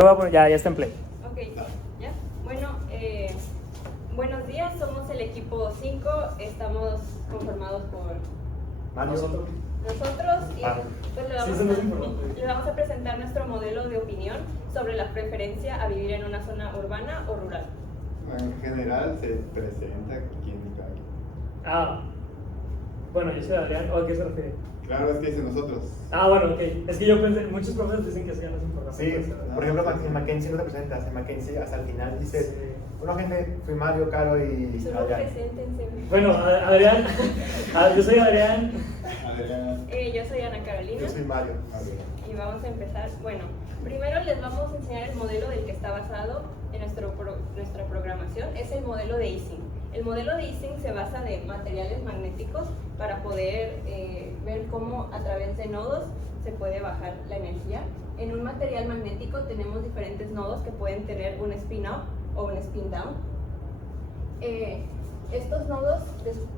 Ya está en play. Ok, ya. Bueno, buenos días, somos el equipo 5, estamos conformados por nosotros y pues le vamos a presentar nuestro modelo de opinión sobre la preferencia a vivir en una zona urbana o rural. En general se presenta quién es cada quien. Bueno, yo soy Adrián. ¿O a qué se refiere? Claro, es que dice nosotros. Bueno, ok. Es que yo pensé, muchos profesores dicen que eso ya no es importante. Sí, por ejemplo, en Mackenzie no te presentas, en Mackenzie hasta el final dices, Sí. bueno gente, fui Mario, Caro y Solo Adrián. preséntense. Bueno, Adrián. Yo soy Adrián. Adrián. Yo soy Ana Carolina Yo soy Mario. y vamos a empezar. Bueno, primero les vamos a enseñar el modelo del que está basado en nuestra programación. Es el modelo de Ising. El modelo de Ising se basa de materiales magnéticos para poder ver cómo a través de nodos se puede bajar la energía. En un material magnético tenemos diferentes nodos que pueden tener un spin up o un spin down. Estos nodos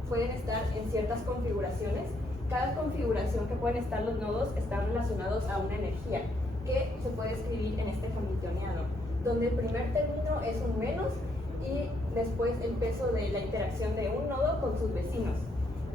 pueden estar en ciertas configuraciones. Cada configuración que pueden estar los nodos están relacionados a una energía que se puede escribir en este hamiltoniano, donde el primer término es un menos y después el peso de la interacción de un nodo con sus vecinos.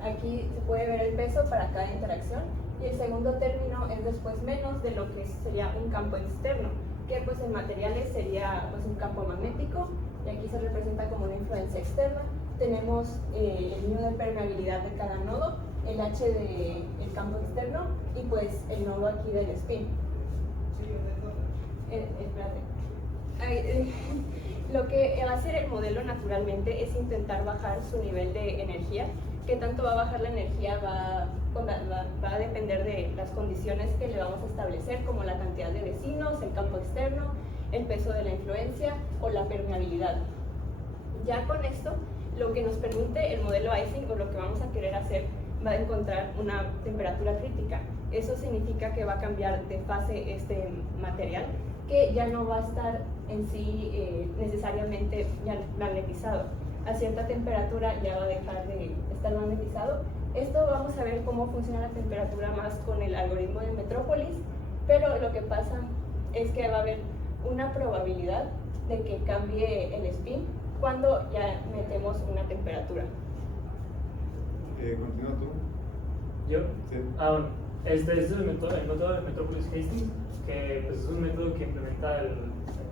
Aquí se puede ver el peso para cada interacción y el segundo término es después menos de lo que sería un campo externo, que pues en materiales sería pues un campo magnético y aquí se representa como una influencia externa. Tenemos el nu de permeabilidad de cada nodo, el h del campo externo y pues el nodo aquí del spin. Espérate. Lo que va a hacer el modelo naturalmente es intentar bajar su nivel de energía. ¿Qué tanto va a bajar la energía? Va a depender de las condiciones que le vamos a establecer, como la cantidad de vecinos, el campo externo, el peso de la influencia o la permeabilidad. Ya con esto, lo que nos permite el modelo Ising o lo que vamos a querer hacer va a encontrar una temperatura crítica. Eso significa que va a cambiar de fase este material, que ya no va a estar en sí necesariamente ya magnetizado. A cierta temperatura ya va a dejar de estar magnetizado. Esto vamos a ver cómo funciona la temperatura más con el algoritmo de Metrópolis, pero lo que pasa es que va a haber una probabilidad de que cambie el spin cuando ya metemos una temperatura. Continúa tú. ¿Yo? Sí. Bueno. Este es el método de Metropolis Hastings, que pues, es un método que implementa el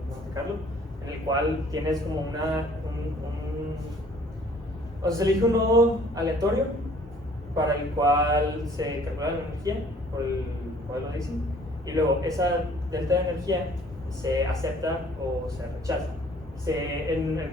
Monte Carlo, en el cual tienes como o sea, se elige un nodo aleatorio para el cual se calcula la energía por el modelo de Ising, y luego esa delta de energía se acepta o se rechaza.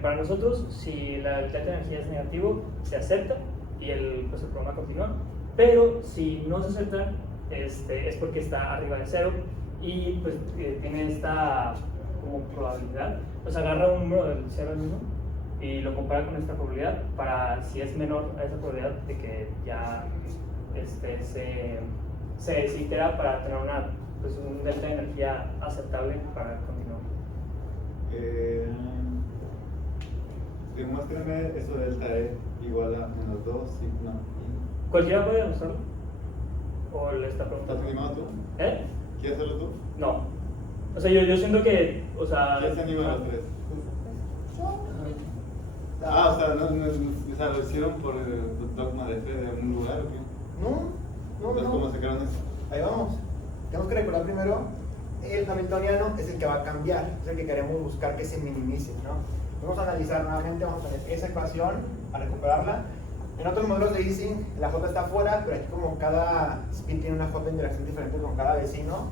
Para nosotros, si la delta de energía es negativo, se acepta y el programa continúa, pero si no se acepta, es porque está arriba de cero y pues tiene esta como probabilidad. Pues agarra un número del 0 al 1 y lo compara con esta probabilidad para si es menor a esa probabilidad de que ya se desitera para tener un delta de energía aceptable para continuar. Demuéstrame eso delta E igual a menos 2 sigma I. ¿Cualquiera puede usarlo? ¿O le está ¿Estás preguntando? animado tú? ¿Quieres hacerlo tú? No. O sea, yo siento que, o sea... ¿Quién se anima a los tres? O sea, ¿lo hicieron por el dogma de fe de un lugar o qué? No. Entonces, ¿cómo sacaron eso? Ahí vamos. Tenemos que recordar primero, el hamiltoniano es el que va a cambiar, es el que queremos buscar que se minimice, ¿no? Vamos a analizar nuevamente, vamos a poner esa ecuación para recuperarla. En otros modelos de Ising, la J está afuera, pero aquí como cada spin tiene una J de interacción diferente con cada vecino,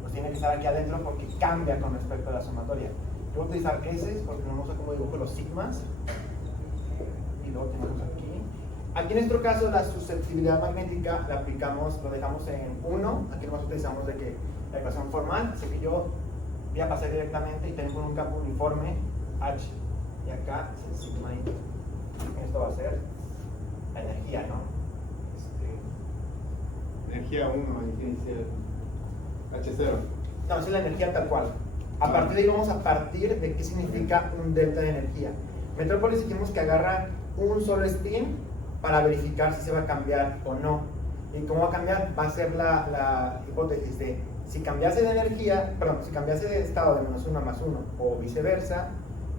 pues tiene que estar aquí adentro porque cambia con respecto a la sumatoria. Yo voy a utilizar S porque no sé cómo dibujo los sigmas. Y luego tenemos aquí. Aquí en nuestro caso la susceptibilidad magnética la aplicamos, lo dejamos en 1. Aquí nomás utilizamos de que la ecuación formal, así que yo voy a pasar directamente y tengo un campo uniforme H. Y acá es el sigma I. Esto va a ser la energía, ¿no? Energía 1, energía H0. No, esa es la energía tal cual. A partir de ahí vamos a partir de qué significa un delta de energía. Metrópolis dijimos que agarra un solo spin para verificar si se va a cambiar o no. ¿Y cómo va a cambiar? Va a ser la hipótesis de Si cambiase de energía, perdón, si cambiase de estado de -1 a +1 o viceversa,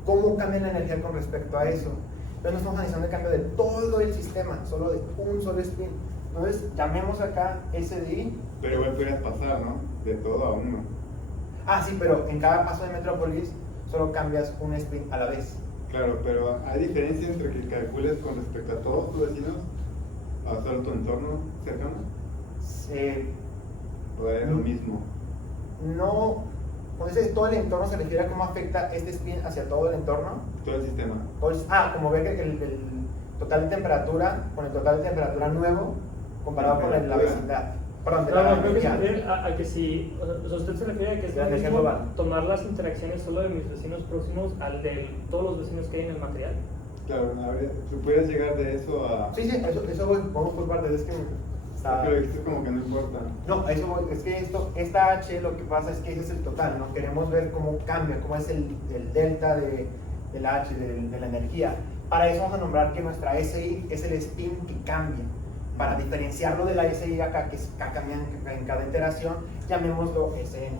¿cómo cambia la energía con respecto a eso? Entonces no estamos analizando el cambio de todo el sistema, solo de un solo spin. Entonces llamemos acá SDI. Pero igual podrías pasar, ¿no? De todo a uno. Ah, sí, pero en cada paso de Metrópolis solo cambias un spin a la vez. Claro, pero ¿hay diferencia entre que calcules con respecto a todos tus vecinos? ¿A solo tu entorno cercano? ¿O es lo mismo? No, cuando dices todo el entorno se refiere a cómo afecta este spin hacia todo el entorno. Todo el sistema. Como ve que el total de temperatura con el total de temperatura nuevo comparado con la vecindad. Perdón, de la No, creo que se energía. refiere a que si, o sea, usted se refiere a que es La lo energía mismo global. tomar las interacciones solo de mis vecinos próximos al de todos los vecinos que hay en el material. Claro, a ver, tú puedes llegar de eso a... Sí, eso voy, vamos por partes, es que Pero esto como que no importa. No, a eso voy, es que esta H lo que pasa es que ese es el total, ¿no? Queremos ver cómo cambia, cómo es el delta de la H, de la energía. Para eso vamos a nombrar que nuestra SI es el spin que cambia. Para diferenciarlo de la SI acá, que cambia en cada iteración, llamémoslo SN.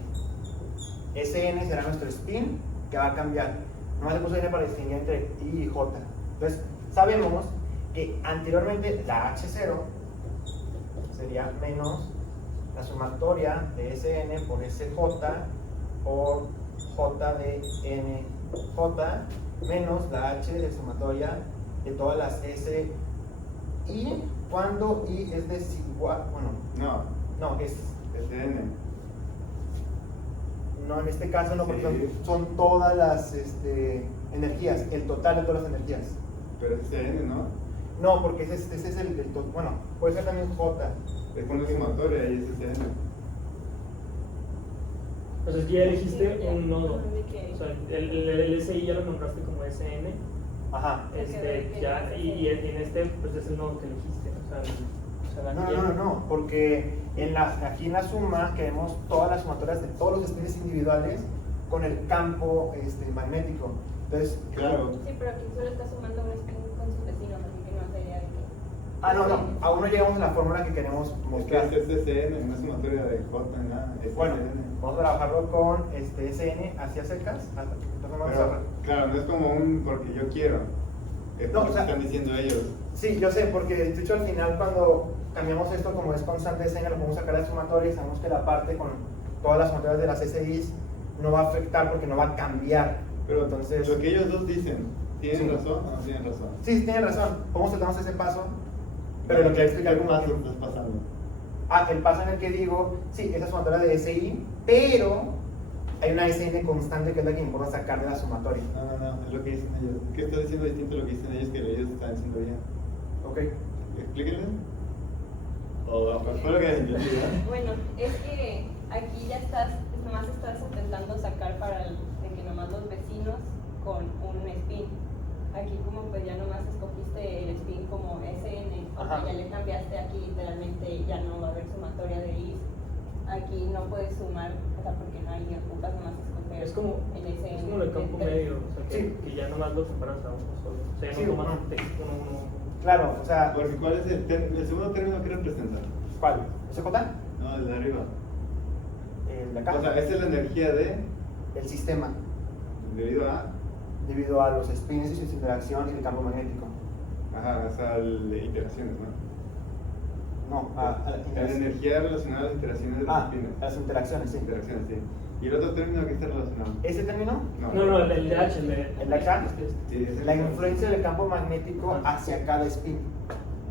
SN será nuestro spin que va a cambiar. Nomás le puse N para distinguir entre I y J. Entonces, sabemos que anteriormente la H0 sería menos la sumatoria de SN por SJ por J de NJ menos la H de sumatoria de todas las S I cuando I es desigual, bueno, no, es SN. no, en este caso no, porque Sí. son todas las energías, el total de todas las energías. Pero es SN, ¿no? No, porque ese es bueno, puede ser también J. Es cuando es sumatoria y es SN. O sea, es que ya elegiste Sí, un nodo. ¿de qué? O sea, el SI ya lo nombraste como SN. Ajá. Ya, y en este, pues es el nodo que elegiste. O sea, No, porque aquí en la suma queremos todas las sumatorias de todos los spins individuales con el campo magnético. Entonces, Claro. Sí, pero aquí solo está sumando un spin con sus vecinos, así que no sería de que... no, aún no llegamos a la fórmula que queremos Es que mostrar. es SN, no es sumatoria de J, nada. Es Bueno, SN. vamos a trabajarlo con SN hacia secas. Entonces vamos Pero, a... claro, no es como un porque yo quiero. Es No, porque o sea- están diciendo ellos. Sí, yo sé, porque de hecho al final cuando cambiamos esto como es constante SN, lo podemos sacar a la sumatoria y sabemos que la parte con todas las sumatorias de las SIs no va a afectar porque no va a cambiar. Pero entonces... lo que ellos dos dicen, ¿tienen Sí. razón o no tienen razón? Sí, tienen razón, podemos saltarnos ese paso, pero lo que hay que explicar ¿Qué como paso que... estás pasando? El paso en el que digo, sí, esa sumatoria de SI, pero hay una SN constante que es la que importa sacar de la sumatoria. No, es lo que dicen ellos. ¿Qué está diciendo distinto a lo que dicen ellos que ellos están diciendo bien? ¿Ok? Explíquenle. O fue lo que entendí, ¿no? Bueno, es que aquí ya nomás estás intentando sacar de que nomás los vecinos con un spin. Aquí como pues ya nomás escogiste el spin como SN, o sea, Ajá. ya le cambiaste aquí literalmente, ya no va a haber sumatoria de is. Aquí no puedes sumar, o sea, porque no hay, ocupas nomás escoger Es como, el SN. es como el campo medio, o sea, Sí. que ya nomás lo separas a uno solo. O sea, ya Sí, no tomas uno. un texto, uno. Claro, o sea, Porque ¿cuál es el segundo término que representa? ¿cuál? ¿SJ? No, el de arriba. El de acá. O sea, esa es la energía El sistema, debido a... debido a los spins y sus interacciones y el campo magnético. Ajá, o sea, de iteraciones, ¿no? No, a La energía relacionada a las iteraciones de los spines. las interacciones, sí. Interacciones, sí. ¿Y el otro término que está relacionado? ¿Ese término? No, el de H, ¿El de acá? Sí, es La influencia del campo magnético hacia cada spin.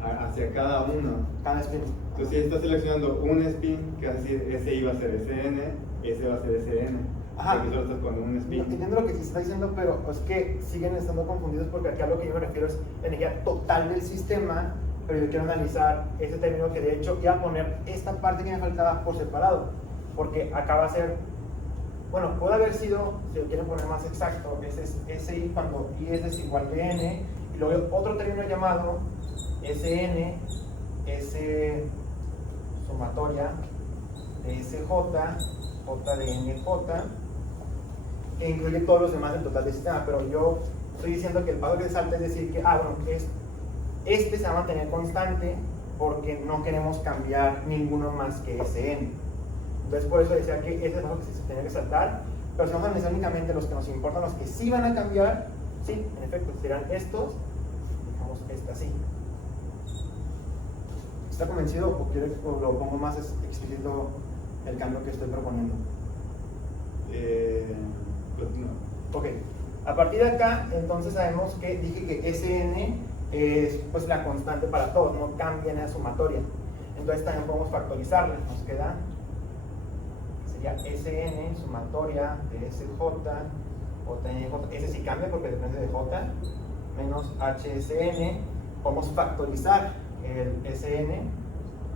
hacia cada uno. Cada spin. Entonces, si estás seleccionando un spin, que vas a decir, ese iba a ser SN, ese va a ser SN. Ajá. Porque solo estás con un spin. Entiendo lo que se está diciendo, pero es que siguen estando confundidos porque acá lo que yo me refiero es la energía total del sistema, pero yo quiero analizar ese término que de hecho iba a poner esta parte que me faltaba por separado, porque acá va a ser, bueno, puede haber sido, si lo quieren poner más exacto, ese es SI cuando I es desigual de N, y luego otro término llamado SN, S sumatoria de SJ, J de NJ, que incluye todos los demás del total del sistema, pero yo estoy diciendo que el paso que se salta es decir que, este se va a mantener constante porque no queremos cambiar ninguno más que SN. Entonces por eso decía que ese es algo que se tenía que saltar, pero si vamos a analizar únicamente los que nos importan, los que sí van a cambiar, sí, en efecto, serán estos, dejamos esta así. ¿Está convencido o quiere que lo pongo más explícito el cambio que estoy proponiendo? Pues no. Ok, a partir de acá, entonces sabemos que dije que Sn es pues la constante para todos, no cambia en la sumatoria. Entonces también podemos factorizarla, nos queda, sería Sn sumatoria de Sj, J, ese sí cambia porque depende de J, menos HSN, podemos factorizar el Sn,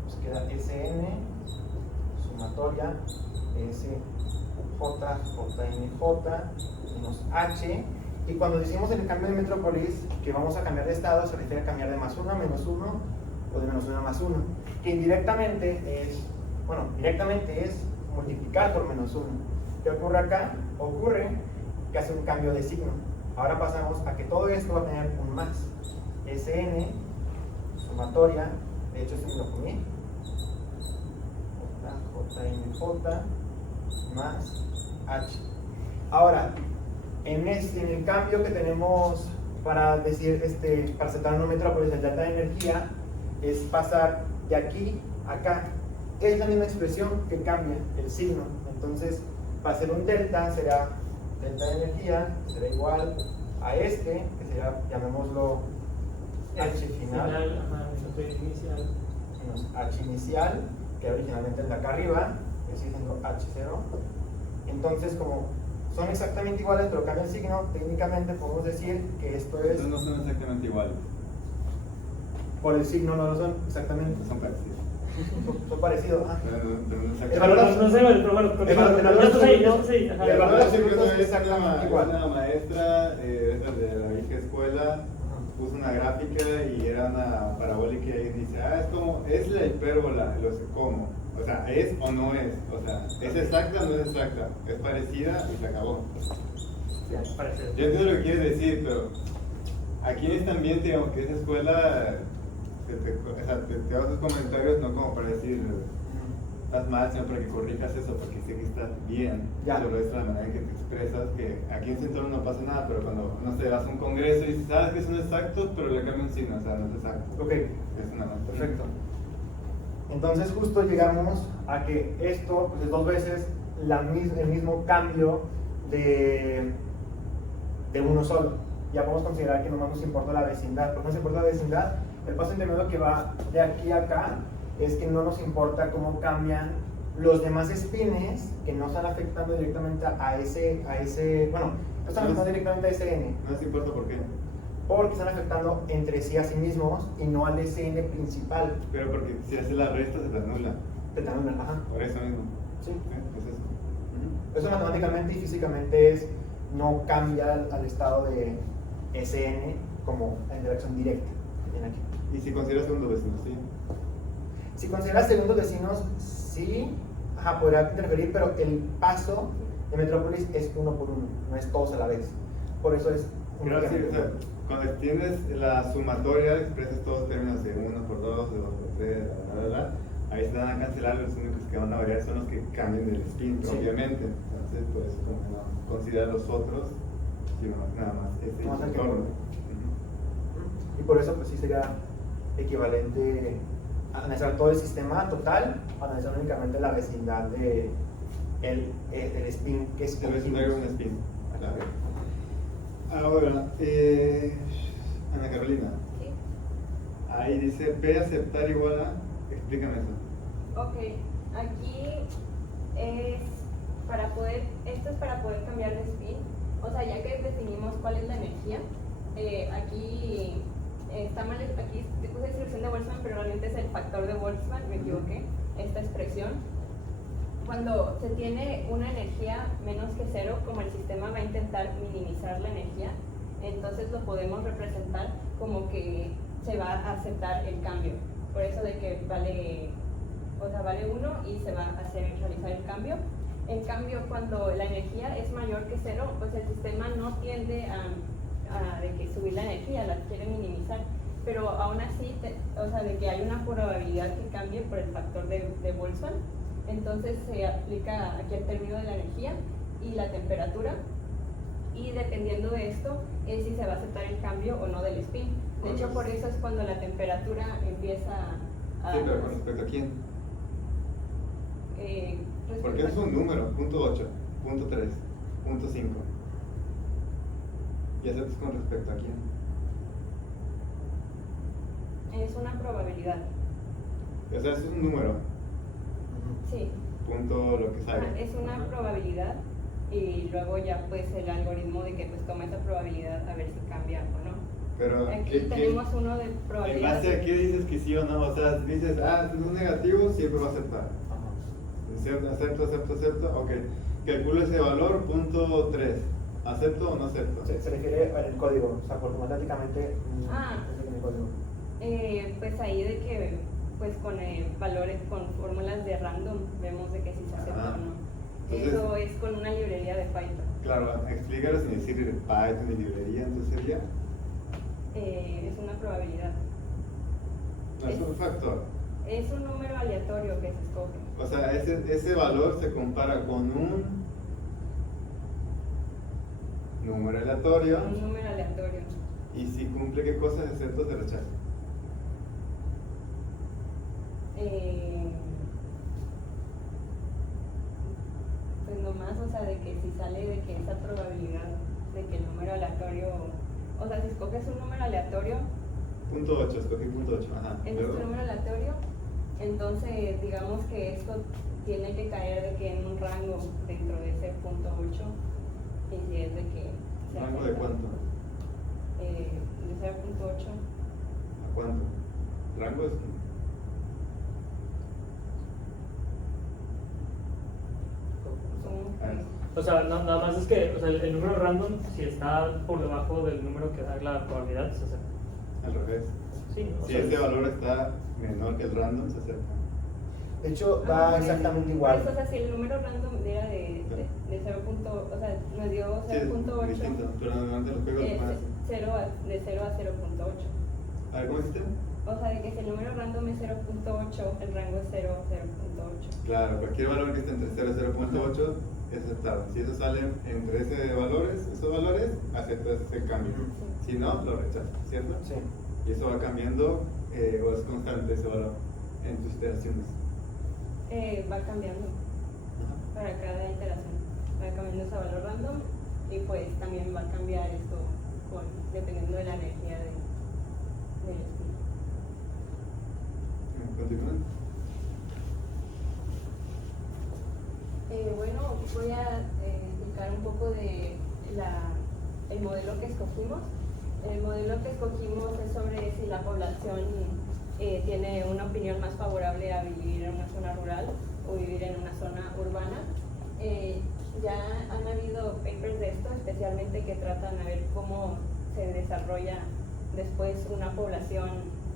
nos queda Sn sumatoria de Sj, JNJ, menos H, y cuando decimos el cambio de metrópolis, que vamos a cambiar de estado, se refiere a cambiar de +1 a -1 o de -1 a +1, que indirectamente es, bueno, directamente es multiplicar por -1. ¿Qué ocurre acá? Ocurre que hace un cambio de signo. Ahora pasamos a que todo esto va a tener un más. Sn, sumatoria, de hecho este me lo comí, JNJ, más H. Ahora, en el cambio que tenemos para decir, para aceptar una metrópolis del delta de energía, es pasar de aquí a acá. Es la misma expresión que cambia el signo. Entonces, para hacer un delta será delta de energía, será igual a que sería, llamémoslo H final, Inicial. menos H inicial, que originalmente es la acá arriba, que sigue siendo H0. Entonces, como son exactamente iguales, pero cambia el signo, técnicamente podemos decir que esto es... Estos no son exactamente iguales. Por el signo no lo son exactamente. No son parecidos. Son parecidos. Pero no El valor No sé, pero bueno, el valor ya estás ahí, ya absoluto- estás ahí. Ajá. el valor absoluto es es exactamente igual. una maestra de la vieja escuela puso una gráfica y era una parabólica y dice, es la hipérbola, lo sé cómo. O sea, ¿es o no es? O sea, ¿es exacta o no es exacta? Es parecida y se acabó. Parece. Yo entiendo lo que quieres decir, pero aquí en este ambiente, digamos que esa escuela te da tus comentarios no como para decir estás mal, sino para que corrijas eso, porque sé que estás bien. Ya. Solo es la manera en que te expresas, que aquí en ese entorno no pasa nada, pero cuando, no sé, vas a un congreso y dices, sabes que son exactos, pero le cambian un signo, o sea, no es exacto. Ok, Es una más. perfecto. Entonces justo llegamos a que esto pues, es dos veces el mismo cambio de uno solo. Ya podemos considerar que nomás nos importa la vecindad. ¿Por qué nos importa la vecindad? El paso intermedio que va de aquí a acá es que no nos importa cómo cambian los demás spines que no están afectando directamente a ese bueno, no están afectando directamente a SN, No les importa por qué. porque están afectando entre sí a sí mismos y no al SN principal. Pero porque si haces la resta se te anula. Te anulan, ajá. Por eso mismo. Sí. Es eso. Eso matemáticamente y físicamente es no cambia al estado de SN como en dirección directa que tiene aquí. Y si consideras segundo vecino, sí. Si consideras segundos vecinos, sí, ajá, podrá interferir, pero el paso de metrópolis es uno por uno, no es todos a la vez. Por eso es Creo que sí, o sea, cuando extiendes la sumatoria, expresas todos términos de 1 por 2, de 2 por 3, ahí se van a cancelar, los únicos que van a variar son los que cambian del spin, Sí. obviamente. Entonces, por eso como que no considera los otros, sino nada más ese Más el que entorno. Y por eso pues sí sería equivalente a analizar todo el sistema total, a analizar únicamente la vecindad de el spin que es El vecindario es un spin. Claro. Ahora, Ana Carolina, ¿Sí? ahí dice P aceptar igual a, explícame eso. Ok, aquí es esto es para poder cambiar de spin. O sea, ya que definimos cuál es la energía, aquí está mal, aquí te puse distribución de Boltzmann, pero realmente es el factor de Boltzmann, me equivoqué, esta expresión. Cuando se tiene una energía menos que cero, como el sistema va a intentar minimizar la energía, entonces lo podemos representar como que se va a aceptar el cambio. Por eso de que vale 1 y se va a realizar el cambio. En cambio, cuando la energía es mayor que cero, pues el sistema no tiende a de que subir la energía, la quiere minimizar. Pero aún así, o sea, de que hay una probabilidad que cambie por el factor de Boltzmann. Entonces se aplica aquí el término de la energía y la temperatura, y dependiendo de esto es si se va a aceptar el cambio o no del spin. De hecho, por eso es cuando la temperatura empieza a... Sí, pero con respecto a quién. Porque respecto es un número, punto 8, punto 3, punto 5. ¿Y aceptas con respecto a quién? es una probabilidad. O sea, es un número, Sí. punto lo que salga. Es una probabilidad, y luego ya pues el algoritmo de que pues toma esa probabilidad a ver si cambia o no. Pero, Aquí tenemos uno de ¿en probabilidad. base a qué dices que sí o no? O sea, dices, si es un negativo, siempre va a aceptar. Acepto, ok. Calculo ese valor, punto 3. ¿Acepto o no acepto? Se refiere al código, o sea, porque matemáticamente es el código. Pues ahí de que pues con valores, con fórmulas de random vemos de que si se acepta o no. Entonces, Eso es con una librería de Python. Claro, explícalo sin decir Python y librería, entonces sería. Es una probabilidad. No es un factor. Es un número aleatorio que se escoge. O sea, ese valor se compara con un número aleatorio. Un número aleatorio. Y si cumple qué cosa, se acepta o se rechaza. Pues nomás, o sea, de que si sale de que esa probabilidad de que el número aleatorio, o sea, si escoges un número aleatorio, Punto 8, escogí punto 8, ajá. es nuestro número aleatorio, entonces digamos que esto tiene que caer de que en un rango dentro de ese punto 8, y si es de que se ¿Rango de acepta. cuánto? De 0.8. ¿A cuánto? ¿Rango es? O sea, nada más es que, o sea, el número random, si está por debajo del número que da la probabilidad, se acepta. Al revés. Sí, o Si sea, ese valor está menor que el random, se acepta. De hecho, va exactamente igual. Pues, o sea, si el número random era de 0. O sea, nos dio Sí, es 0.8. distinto, pero normalmente los juegos lo ponen así. De 0 a 0.8. A ver, ¿cómo hiciste? O sea, de que si el número random es 0.8, el rango es 0 a 0.8. Claro, cualquier valor que esté entre 0 y 0.8 es aceptado. Si eso sale entre esos valores, aceptas ese cambio. Si no, lo rechazas, ¿cierto? Sí. Y eso va cambiando o es constante ese valor en tus iteraciones. Va cambiando Ajá. para cada iteración. Va cambiando ese valor random, y pues también va a cambiar esto dependiendo de la energía del spin. Continúen. Bueno, voy a explicar un poco de el modelo que escogimos. El modelo que escogimos es sobre si la población tiene una opinión más favorable a vivir en una zona rural o vivir en una zona urbana. Ya han habido papers de esto, especialmente que tratan de ver cómo se desarrolla después una población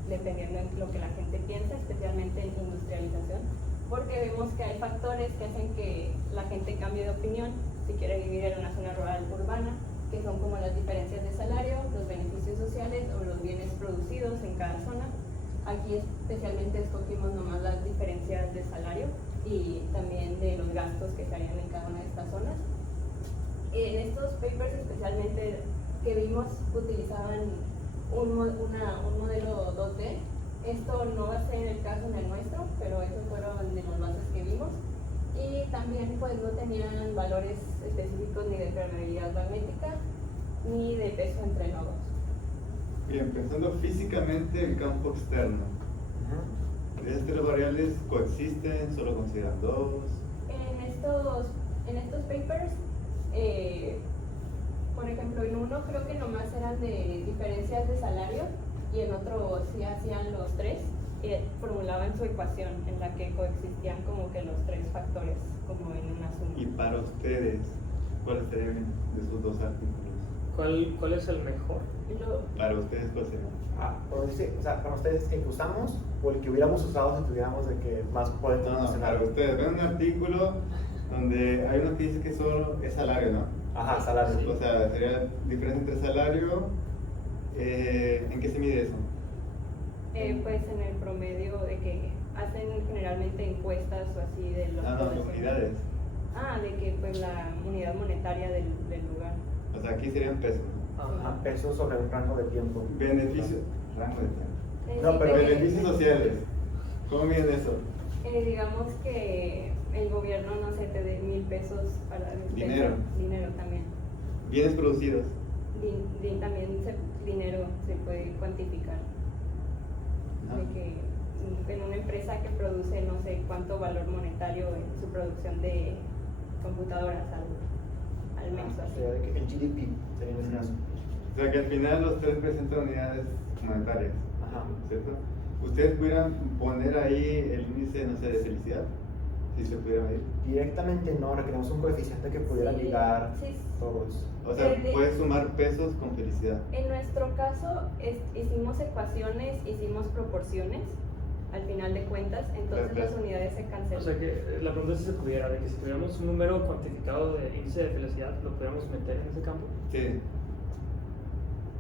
dependiendo de lo que la gente piensa, especialmente en industrialización, porque vemos que hay factores que hacen que la gente cambie de opinión si quiere vivir en una zona rural urbana, que son como las diferencias de salario, los beneficios sociales o los bienes producidos en cada zona. Aquí especialmente escogimos nomás las diferencias de salario y también de los gastos que se harían en cada una de estas zonas. En estos papers especialmente que vimos utilizaban un modelo 2D. Esto no va a ser el caso en el nuestro, pero esos fueron de las bases que vimos. Y también pues no tenían valores específicos ni de permeabilidad magnética ni de peso entre nodos. Bien, pensando físicamente el campo externo. ¿Esas tres variables coexisten? ¿Solo consideran dos? En estos papers, por ejemplo, en uno creo que nomás eran de diferencias de salario y en otro sí hacían los tres y formulaban su ecuación en la que coexistían como que los tres factores, como en una suma. Y para ustedes, ¿cuál sería de sus dos artículos? ¿cuál es el mejor? Para ustedes, ¿cuál sería? O sea, para ustedes el que usamos o el que hubiéramos usado si tuviéramos de que más poder No, internacional. para ustedes. Ven un artículo donde hay uno que dice que solo es salario, ¿no? Ajá, salario. O sea, sería diferencia entre salario. ¿En qué se mide eso? Pues en el promedio de que hacen generalmente encuestas o así de los No, poblaciones. unidades. De que pues la unidad monetaria del lugar. O sea, aquí serían pesos. Ajá, pesos sobre un rango de tiempo. Beneficios, rango de tiempo. No, Sí, pero Beneficios sociales. ¿Cómo miden eso? digamos que el gobierno, no sé, te dé 1,000 pesos para Dinero. Dinero también. Bienes producidos. También dinero se puede cuantificar. Ah. De que en una empresa que produce no sé cuánto valor monetario en su producción de computadoras al mes. Así. Sería de que el GDP sería en ese caso. O sea que al final los tres presentan unidades monetarias. Ajá. ¿Cierto? ¿Ustedes pudieran poner ahí el índice, no sé, de felicidad? Si se pudiera medir. Directamente no, requerimos un coeficiente que pudiera Sí, ligar sí. todos. O sea, puedes sumar pesos con felicidad. En nuestro caso hicimos ecuaciones, hicimos proporciones al final de cuentas, entonces Claro. las unidades se cancelan. O sea que la pregunta es si se pudiera, de que si tuviéramos un número cuantificado de índice de felicidad, ¿lo pudiéramos meter en ese campo? Sí.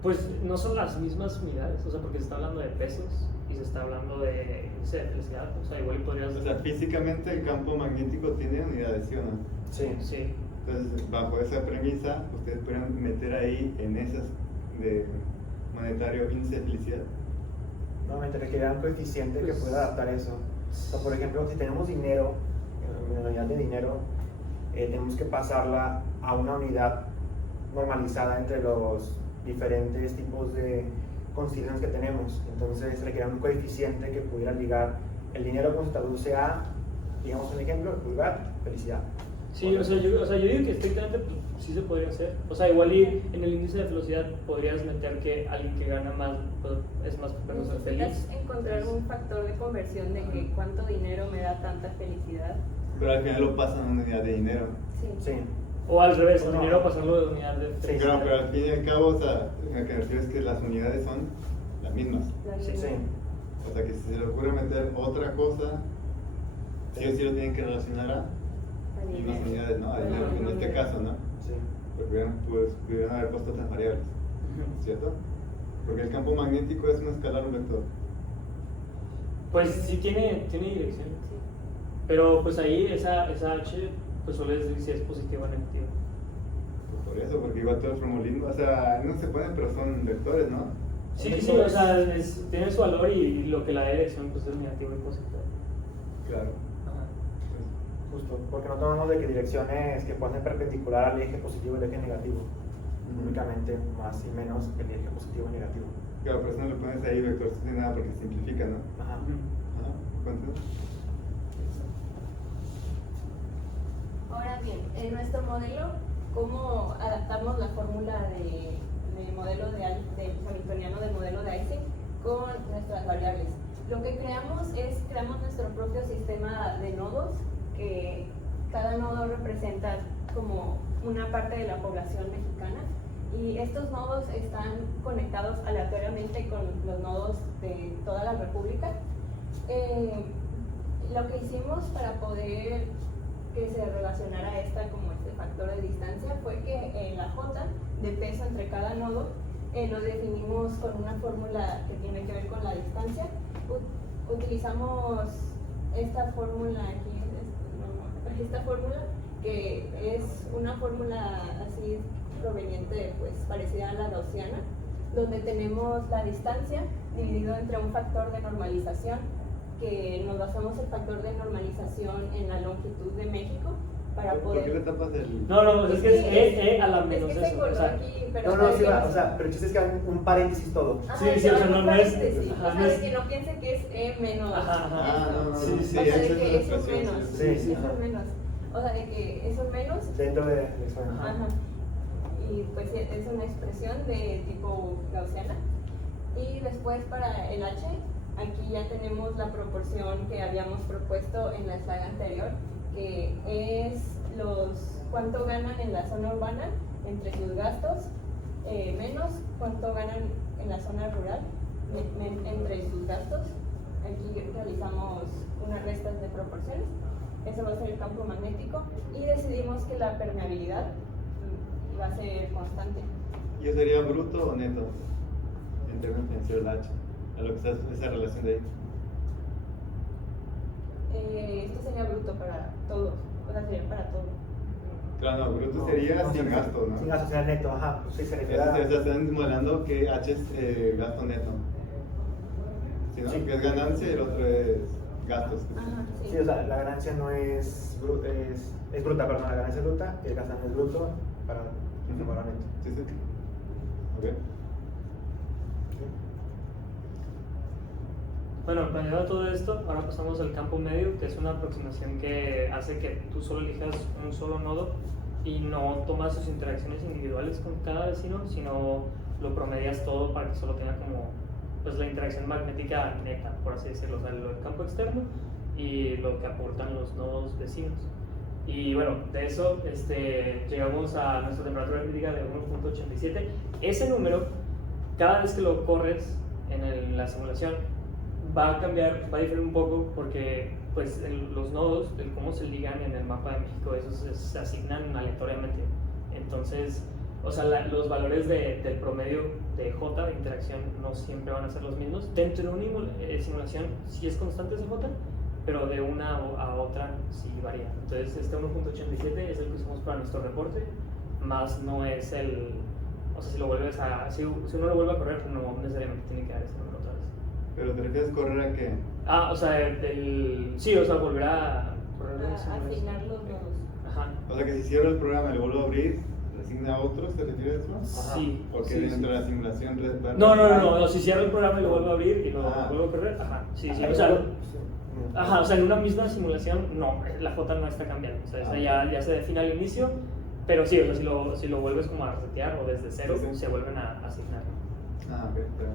Pues no son las mismas unidades, o sea, porque se está hablando de pesos y se está hablando de índice de felicidad, o sea, igual podrías... O sea, físicamente el campo magnético tiene unidades, ¿sí o no? Sí. Sí. Entonces, bajo esa premisa, ustedes pueden meter ahí en esas de monetario índice de felicidad. Nuevamente requerirá un coeficiente que Pues- pueda adaptar eso. O sea, por ejemplo, si tenemos dinero, una unidad de dinero, tenemos que pasarla a una unidad normalizada entre los diferentes tipos de constituciones que tenemos. Entonces requerirá un coeficiente que pudiera ligar el dinero como se traduce a, digamos un ejemplo, el pulgar, felicidad. Sí, o sea, yo digo que estrictamente pues, sí se podría hacer. O sea, igual y en el índice de felicidad podrías meter que alguien que gana más pues, es más propenso a ser feliz. Necesitas encontrar un factor de conversión de que cuánto dinero me da tanta felicidad. Pero al final lo pasan a una unidad de dinero. Sí. Sí. O al revés, el No. dinero pasarlo de unidad de Sí, felicidad. Pero al fin y al cabo, o sea, lo que me refiero es que las unidades son las mismas. La Sí, misma. Sí. O sea, que si se le ocurre meter otra cosa, sí o sí lo tienen que relacionar a La mismas dinero. unidades, ¿no? A Bueno, dinero, en no, este no. caso, ¿no? Sí. Porque pudieran haber puesto otras variables, Ujú. ¿cierto? Porque el campo magnético es un escalar, un vector. Pues sí tiene dirección. Sí. Pero pues ahí esa H pues suele decir si es positiva o negativa. Pues por eso, porque igual todo el formalismo, o sea, no se ponen, pero son vectores, ¿no? Sí, sí, o sea, tiene su valor y lo que la dirección pues es negativo y positivo. Claro. Ajá. Justo, porque no tomamos de que direcciones que puedan ser perpendicular al eje positivo y el eje negativo. Únicamente más y menos el eje positivo y negativo. Claro, por eso no le pones ahí vector sin nada porque simplifica, ¿no? Ajá. Ujú. Ajá, ¿cuánto? Ahora bien, en nuestro modelo, ¿cómo adaptamos la fórmula del modelo del hamiltoniano del modelo de Ising con nuestras variables? Lo que creamos nuestro propio sistema de nodos, que cada nodo representa como una parte de la población mexicana, y estos nodos están conectados aleatoriamente con los nodos de toda la república. Lo que hicimos para poder que se relacionara esta como este factor de distancia fue que la J de peso entre cada nodo lo definimos con una fórmula que tiene que ver con la distancia. Utilizamos esta fórmula aquí, esta fórmula que es una fórmula así proveniente, pues parecida a la gaussiana, donde tenemos la distancia dividido entre un factor de normalización, que nos basamos el factor de normalización en la longitud de México para ¿Por qué le poder... tapas el...? No, es que es E a la menos es que se eso. coló O sea, aquí, pero No, sí que va, no- o sea, pero el chiste es que hagan un paréntesis todo. Ajá, sí, o sea, no es- paréntesis, ajá, o sea, no es- de que no piensen que es E menos. Ajá, ajá. Ah, no, Sí, sí, o sea, de esa que la es un expresión, menos. sí, sí, es ajá. un menos. O sea, de que es un menos. Dentro de eso. Ajá. Ajá. Y pues sí, es una expresión de tipo gaussiana. Y después para el H, aquí ya tenemos la proporción que habíamos propuesto en la slide anterior, que es cuánto ganan en la zona urbana entre sus gastos, menos cuánto ganan en la zona rural entre sus gastos. Aquí realizamos unas restas de proporciones. Ese va a ser el campo magnético y decidimos que la permeabilidad va a ser constante. ¿Y eso sería bruto o neto? En términos financieros, el H. A lo que está esa relación de ahí. Esto sería bruto para todos, o sea, sería para todo. Claro, no, bruto No, sería no, sin gasto, ¿no? Sin gasto, sería neto, ajá. Pues sí, se refiere a... Están modelando que H es gasto neto. ¿Sí, no? Sí. Que es ganancia y el otro es gastos. Ajá, sí. Sí, o sea, la ganancia no es, es bruta, perdón, la ganancia es bruta, el gasto no es bruto para el neto. Sí, sí. Ok. Bueno, planeado todo esto, ahora pasamos al campo medio, que es una aproximación que hace que tú solo elijas un solo nodo y no tomas sus interacciones individuales con cada vecino, sino lo promedias todo para que solo tenga como pues, la interacción magnética neta, por así decirlo, o sea, el campo externo y lo que aportan los nodos vecinos. Y bueno, de eso llegamos a nuestra temperatura crítica de 1.87. Ese número, cada vez que lo corres en la simulación, va a cambiar, va a diferir un poco porque pues los nodos, el cómo se ligan en el mapa de México, esos se asignan aleatoriamente. Entonces, o sea, los valores del promedio de J de interacción no siempre van a ser los mismos. Dentro de una simulación sí es constante ese J, pero de una a otra sí varía. Entonces, este 1.87 es el que usamos para nuestro reporte, más no es el, o sea, si lo vuelves a, si uno lo vuelve a correr, no necesariamente tiene que dar ese número otra vez. ¿Pero te refieres correr a qué? Ah, o sea, sí, o sea, volver a correr A asignar los nodos. Ajá. O sea que si cierro el programa y lo vuelvo a abrir, ¿le asigna a otros? ¿Te refieres a eso? Sí. ¿O que sí, dentro sí. de la simulación? No, si cierro el programa y lo vuelvo a abrir y lo Ah. vuelvo a correr, ajá. Sí, Ajá, o sea, sí. ajá, o sea, en una misma simulación, no, la J no está cambiando. O sea, esa ya se define al inicio, pero sí, o sea, si lo vuelves como a resetear o desde cero, Sí, sí. se vuelven a asignar. Ah, ok, claro.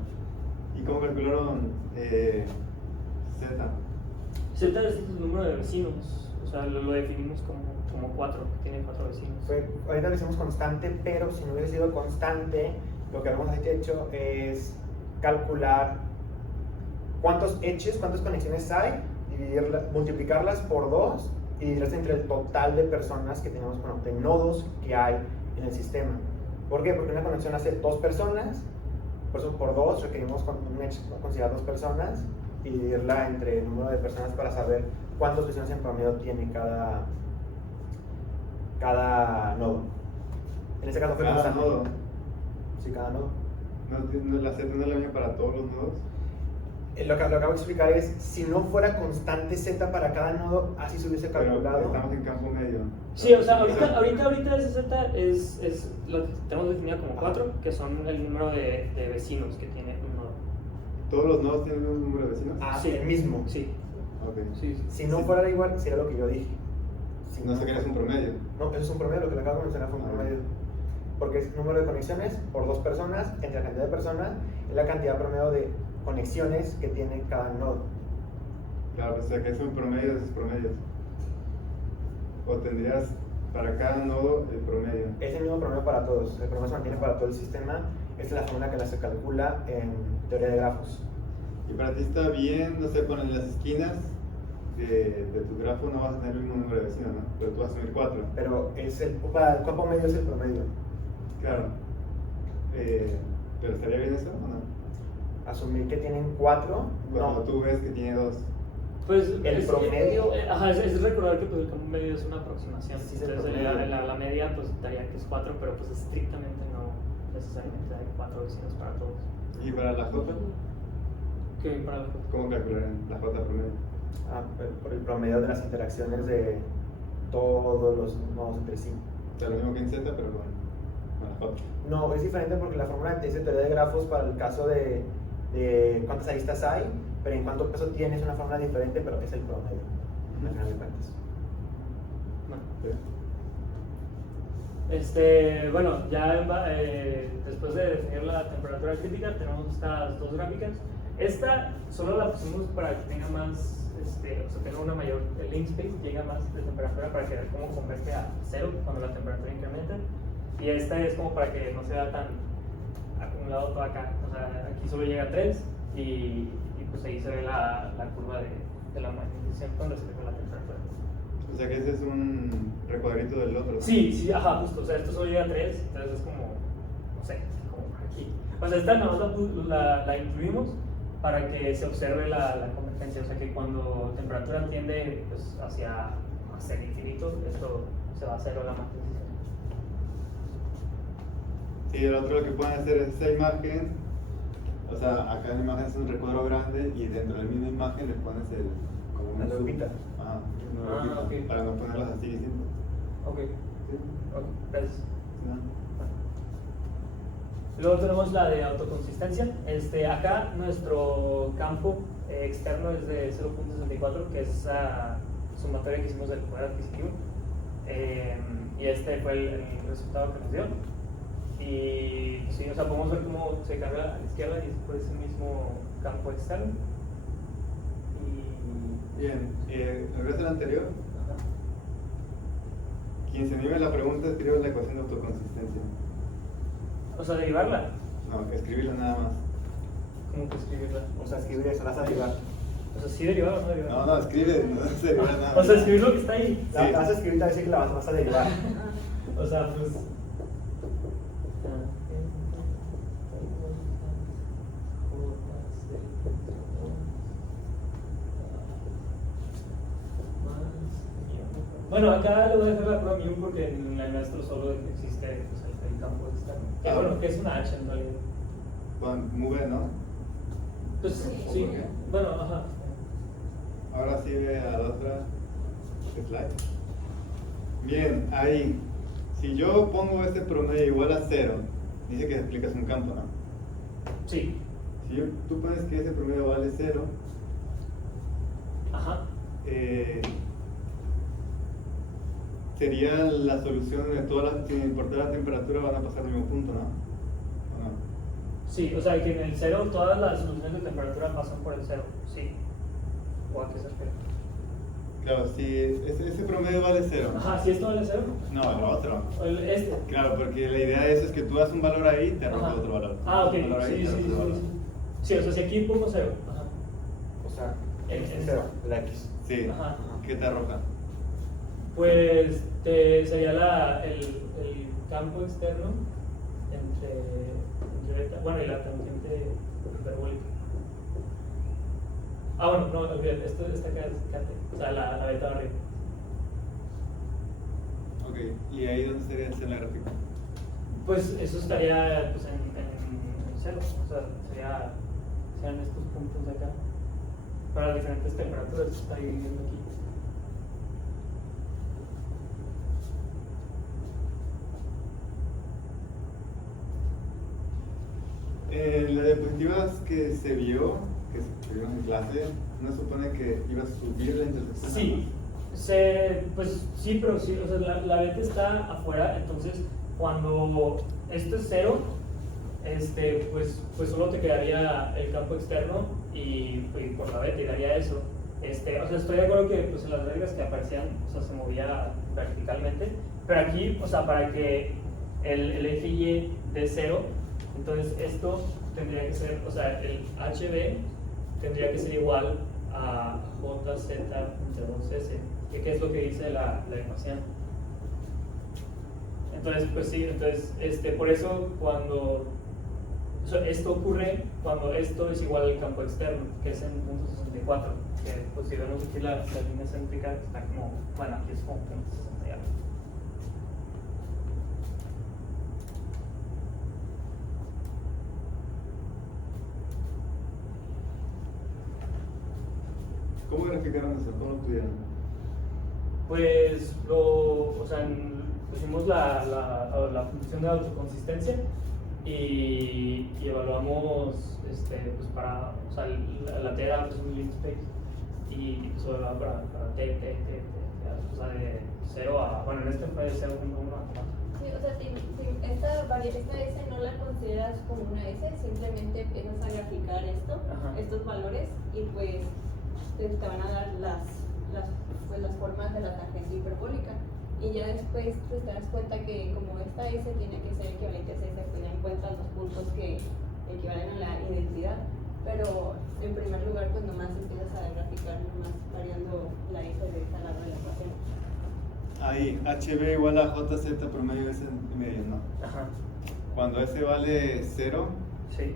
¿Y cómo calcularon Z? Z es el número de vecinos, o sea, lo definimos como 4, que tiene 4 vecinos. Ahorita lo hicimos constante, pero si no hubiese sido constante, lo que habíamos hecho es calcular cuántas conexiones hay, multiplicarlas por 2 y dividirlas entre el total de personas que tenemos, bueno, de nodos que hay en el sistema. ¿Por qué? Porque una conexión hace 2 personas, por eso por 2 requerimos considerar 2 personas y dividirla entre el número de personas para saber cuántos vecinos en promedio tiene cada nodo. En este caso fue Cada constante. nodo. Sí, cada nodo. ¿La Z no es la misma para todos los nodos? Lo que acabo de explicar es, si no fuera constante Z para cada nodo, así se hubiese calculado. Pero estamos en campo medio. Sí, o sea, ahorita ese Z es lo que tenemos definido como 4, que son el número de vecinos que tiene un nodo. ¿Todos los nodos tienen un número de vecinos? Ah, Sí. el mismo. Sí, Ok. sí. Si no fuera igual, sería lo que yo dije. Si No sé qué es un promedio. No, eso es un promedio, lo que le acabo de mencionar fue un promedio. Porque es número de conexiones por 2 personas, entre la cantidad de personas, es la cantidad promedio de conexiones que tiene cada nodo. Claro, o sea que es un promedio de esos promedios. O tendrías para cada nodo el promedio. Es el mismo promedio para todos, el promedio se mantiene para todo el sistema. Esta es la fórmula que se calcula en teoría de grafos. Y para ti está bien, no sé, poner en las esquinas de tu grafo no vas a tener el mismo número de vecinos, ¿no? Pero tú vas a tener 4. Pero para el campo medio es el promedio. Claro. ¿Pero estaría bien eso o no? Asumir que tienen 4, Cuando no. tú ves que tiene 2. Pues El promedio. Ajá, es recordar que pues, el campo medio es una aproximación. Sí, es el Entonces promedio. la media pues daría que es 4, pero pues estrictamente no necesariamente hay 4 vecinos para todos. ¿Y para la J? ¿Qué para la J? ¿Cómo calcular la J promedio? Por el promedio de las interacciones de todos los nodos entre sí. O sea, lo mismo que en Z, pero con la J. No, es diferente porque la fórmula es de teoría de grafos para el caso de cuántas aristas hay, pero en cuánto peso tiene es una fórmula diferente, pero es el promedio, al final de cuentas. Bueno, bueno, ya después de definir la temperatura crítica tenemos estas dos gráficas. Esta solo la pusimos para que tenga más, o sea, tenga una mayor, el link space llega más de temperatura para que vea cómo convierte a 0 cuando la temperatura incrementa. Y esta es como para que no sea tan acumulado todo acá. O sea, aquí solo llega a 3 y pues ahí se ve la curva de la magnetización cuando se ve con la temperatura. O sea que ese es un recuadrito del otro, ¿no? Sí, sí, ajá, justo. O sea, esto solo llega a 3, entonces es como, no sé, como aquí. O sea, esta nada más la incluimos para que se observe la convergencia, o sea que cuando temperatura tiende pues, hacia el infinito, esto se va a cero la magnetización. Sí, el otro lo que pueden hacer es esa imagen, o sea, acá en la imagen es un recuadro grande y dentro de la misma imagen le pones como La zoom. lupita. Ajá, una lupita, ok. para no ponerlas así distintas. Ok, ¿Sí? ok, gracias. ¿Sí, no? Luego tenemos la de autoconsistencia. Acá nuestro campo externo es de 0.64, que es esa sumatoria que hicimos del poder adquisitivo. Y este fue el resultado que nos dio. Y sí, o sea, podemos ver cómo se carga a la izquierda y después ese mismo campo externo. Y... Bien, ¿regresa al anterior? Ajá. Quien se anime a la pregunta, escribe la ecuación de autoconsistencia. O sea, derivarla. No, escribirla nada más. ¿Cómo que escribirla? O sea, escribir eso, vas a derivar. O sea, sí derivar o no derivar. No, escribe, no se deriva nada más. O sea, escribir lo que está ahí. Sí. La vas a escribir, te va a decir que la vas a derivar. O sea, pues. Bueno, acá le voy a dejar la prueba mu porque en el nuestro solo existe pues, el campo externo. Que bueno, que es una H en realidad. Con move, ¿no? Pues Sí. sí, bueno, ajá. Ahora sí ve a la otra slide. Bien, ahí. Si yo pongo este promedio igual a 0, dice que aplicas un campo, ¿no? Sí, Si tú pones que ese promedio vale 0, ajá. sería la solución de todas las, sin importar la temperatura, van a pasar al mismo punto, ¿no? ¿O no? Sí, o sea que en el cero todas las soluciones de temperatura pasan por el cero, sí. ¿O a qué se refiere? Claro, si ese promedio vale 0. Ajá, si esto vale cero. No, el otro. O este. Claro, porque la idea de eso es que tú das un valor ahí y te arroja Ajá. otro valor. Ah, ok, Un valor ahí y sí, te sí, arroja sí, otro valor. sí. Sí, o sea, si aquí pongo cero. Ajá. O sea, El cero, la X. Sí, Ajá. ¿qué te arroja? Pues sería el campo externo entre beta, bueno, y la tangente hiperbólica. Ah, bueno, no, olvídate, esto está acá, o sea, la beta de arriba. Ok, ¿y ahí dónde estaría en la gráfica? Pues eso estaría pues, en cero, o sea, serían estos puntos de acá para diferentes temperaturas, está dividiendo aquí. En las diapositivas que se vio en clase, ¿no supone que iba a subir la intersección? Sí, pues sí, pero sí, o sea, la beta está afuera, entonces cuando esto es cero, pues solo te quedaría el campo externo y por la beta y daría eso. O sea, estoy de acuerdo que pues, en las reglas que aparecían, o sea, se movía verticalmente, pero aquí, o sea, para que el eje Y dé cero, entonces esto tendría que ser, o sea, el HB tendría que ser igual a JZ entre 2S, que es lo que dice la ecuación. Entonces, pues sí, por eso cuando o sea, esto ocurre cuando esto es igual al campo externo, que es en punto 64, que pues si vemos aquí la línea céntrica está como, bueno, aquí es como punto 60 y algo. ¿Cómo graficaron eso? ¿Cómo lo tuvieron? Pues o sea, pusimos la función de autoconsistencia y evaluamos pues para, o sea, la T era pues un limit space y pues evaluaba para T, o sea, de 0 a, bueno, en este fue de 0.1 a 4. Sí, o sea, esta variable, esta S no la consideras como una S, simplemente empiezas a graficar Ajá. estos valores y pues te van a dar las formas de la tangente hiperbólica. Y ya después pues, te das cuenta que como esta S tiene que ser equivalente a S, pues ya encuentras los puntos que equivalen a la identidad. Pero en primer lugar, pues nomás empiezas a graficar, nomás variando la S de esta lado de la ecuación. Ahí, HB igual a JZ promedio S en medio, ¿no? Ajá. Cuando S vale 0, Sí.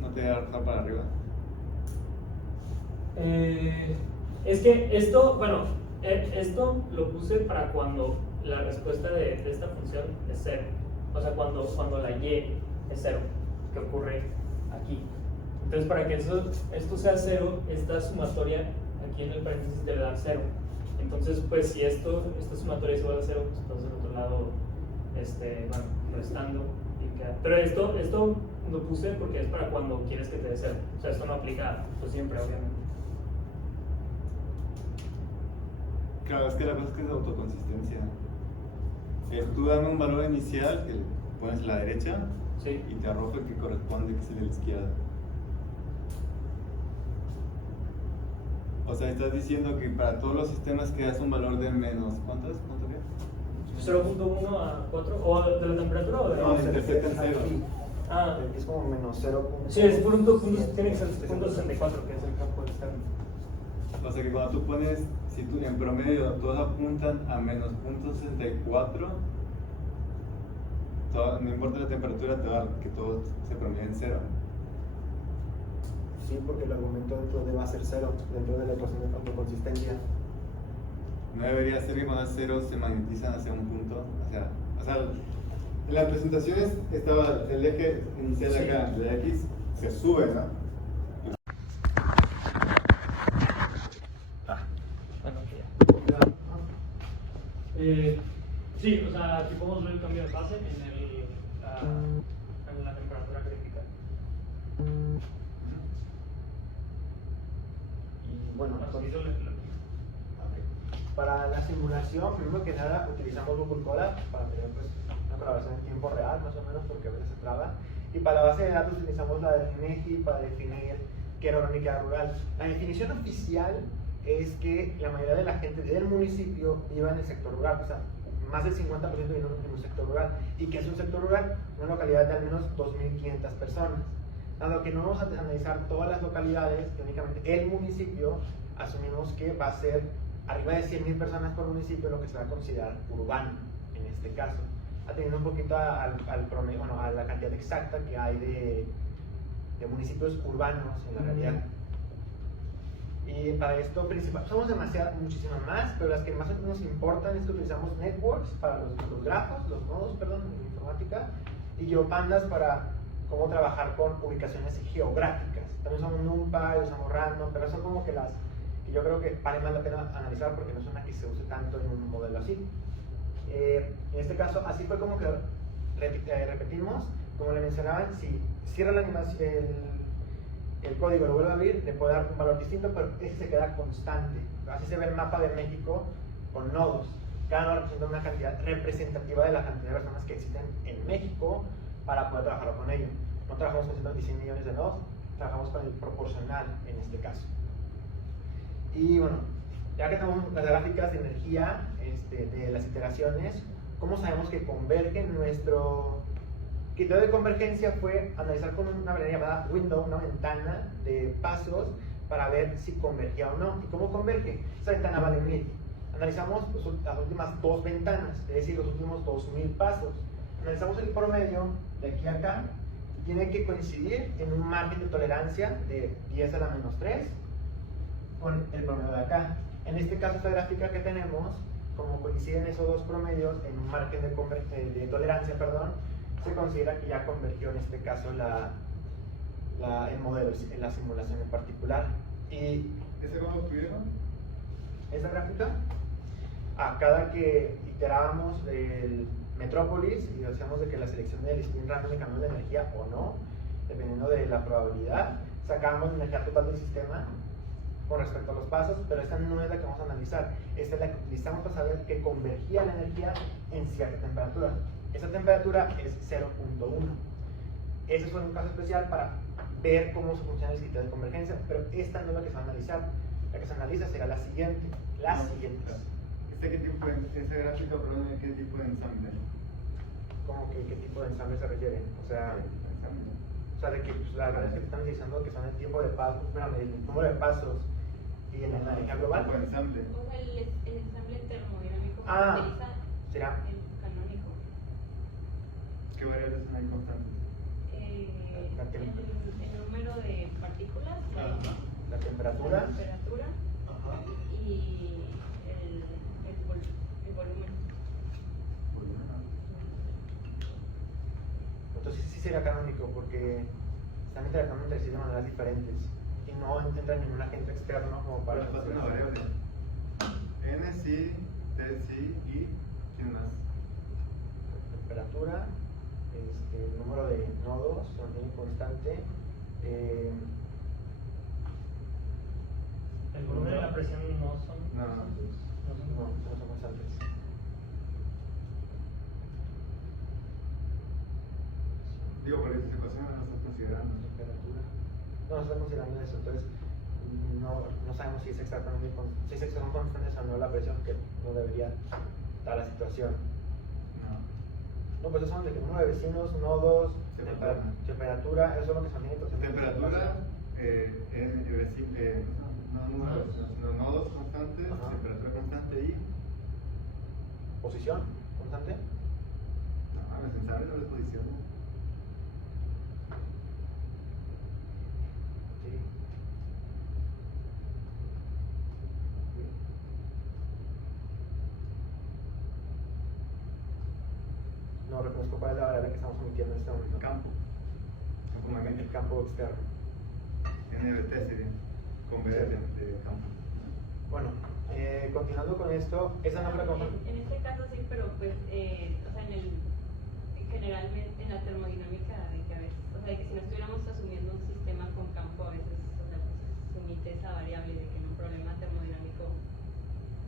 no te va a arrojar para arriba. Es que esto, bueno, esto lo puse para cuando la respuesta de esta función es 0. O sea, cuando la y es 0, que ocurre aquí. Entonces, para que esto sea 0, esta sumatoria aquí en el paréntesis debe dar 0. Entonces, pues si esta sumatoria es igual a 0, pues entonces del otro lado, bueno, restando y queda. Pero esto lo puse porque es para cuando quieres que te dé 0. O sea, esto no aplica pues, siempre, obviamente. Claro, es que la cosa es que es de autoconsistencia. Tú dame un valor inicial que pones a la derecha, Sí. y te arroja el que corresponde, que es el de la izquierda. O sea, estás diciendo que para todos los sistemas que das un valor de menos, ¿cuánto qué? 0.1 a 4, o de la temperatura o de No, la intercepta en 0. Ah, Es como menos 0. sí, es tiene que ser 0.64, que es el campo externo. O sea que cuando tú pones, si tú en promedio todos apuntan a menos 0.64, no importa la temperatura, te va que todos se promedien en 0. Sí, porque el argumento dentro de va a ser 0, dentro de la ecuación de autoconsistencia. No debería ser que cuando es 0 se magnetizan hacia un punto. O sea, en las presentaciones estaba el eje inicial Sí. acá, la X, se sube, ¿no? Bueno, ya. Sí, o sea, aquí podemos ver el cambio de fase en la temperatura crítica. Y bueno, Así entonces, lo- para la simulación, primero que nada, utilizamos Google Colab para tener pues, una colaboración en tiempo real, más o menos, porque a veces se traba. Y para la base de datos utilizamos la del INEGI para definir qué era urbano y qué era rural. La definición oficial es que la mayoría de la gente del municipio vive en el sector rural, o sea, más del 50% vive en un sector rural. ¿Y qué es un sector rural? Una localidad de al menos 2.500 personas. Dado que no vamos a analizar todas las localidades, que únicamente el municipio, asumimos que va a ser arriba de 100.000 personas por municipio, lo que se va a considerar urbano en este caso, atendiendo un poquito al promedio, bueno, a la cantidad exacta que hay de municipios urbanos en la realidad. Y para esto principal, somos muchísimas más, pero las que más nos importan es que utilizamos networks para los grafos, los nodos, perdón, en informática, y GeoPandas para cómo trabajar con ubicaciones geográficas. También usamos NumPy, usamos Random, pero son como que las que yo creo que vale más la pena analizar porque no es una que se use tanto en un modelo así. En este caso, así fue como que repetimos, como le mencionaban, si cierra la animación, el código lo vuelve a abrir, le puede dar un valor distinto, pero ese se queda constante. Así se ve el mapa de México con nodos. Cada nodo representa una cantidad representativa de la cantidad de personas que existen en México para poder trabajar con ello. No trabajamos con 116 millones de nodos, trabajamos con el proporcional en este caso. Y bueno, ya que tenemos las gráficas de energía de las iteraciones, ¿cómo sabemos que convergen? Nuestro criterio de convergencia fue analizar con una variable llamada window, una ventana de pasos, para ver si convergía o no. ¿Y cómo converge? Esa ventana vale 1000. Analizamos las últimas dos ventanas, es decir, los últimos 2000 pasos. Analizamos el promedio de aquí a acá, y tiene que coincidir en un margen de tolerancia de 10 a la menos 3 con el promedio de acá. En este caso, esta gráfica que tenemos, como coinciden esos dos promedios en un margen de tolerancia, se considera que ya convergió en este caso el modelo, en la simulación en particular. ¿Y ¿Ese cómo tuvieron? esta gráfica? Cada que iterábamos el Metrópolis y hacíamos de que la selección del spin random de cambio de energía o no, dependiendo de la probabilidad, sacábamos la energía total del sistema con respecto a los pasos, pero esta no es la que vamos a analizar. Esta es la que utilizamos para saber que convergía la energía en cierta temperatura. Esa temperatura es 0.1. Ese fue un caso especial para ver cómo se funciona el criterio de convergencia, pero esta no es la que se va a analizar. La que se analiza será la siguiente. Las siguientes. ¿Esa gráfica, perdón, qué tipo de ensamble? ¿Cómo que qué tipo de ensamble se refiere? O sea, de que pues, la verdad es que te están diciendo que son el tiempo de pasos, bueno, el número de pasos y en la energía global. ¿Tipo de ensamble? O sea, el ensamble termodinámico Ah, utiliza será. el canónico. ¿Qué variables son ahí constantes? El número de partículas, Ajá. la la temperatura. temperatura Ajá. y el volumen. Entonces sí sería canónico porque están interactuando entre sí de maneras diferentes y no entra ningún agente externo como para... Pero falta una variable. N sí, T sí y ¿quién más? Temperatura, el número de nodos se mantiene constante. El volumen y la presión no son No. constantes. No son constantes. Digo, porque esa ecuación no la estás considerando. Temperatura. No se está considerando eso, entonces no sabemos si es exactamente si son constantes o no la presión, que no debería dar la situación. No. No, pues eso son de que número de vecinos, nodos, temperatura, eso es lo que se mantiene constante. Temperatura, los nodos constantes, Ajá. temperatura constante y. Posición constante. No, me sensables no les posición. Sí. No reconozco cuál es la variable que estamos omitiendo en este momento. Campo. Campo El magnético. campo externo. NBT sería. Con B de campo. Bueno, continuando con esto, esa no fue la En este caso sí, pero pues, o sea, generalmente en la termodinámica de que a veces, o sea, que si no estuviéramos asumiendo un sistema con campo, a veces, o sea, pues, se omite esa variable de que en un problema termodinámico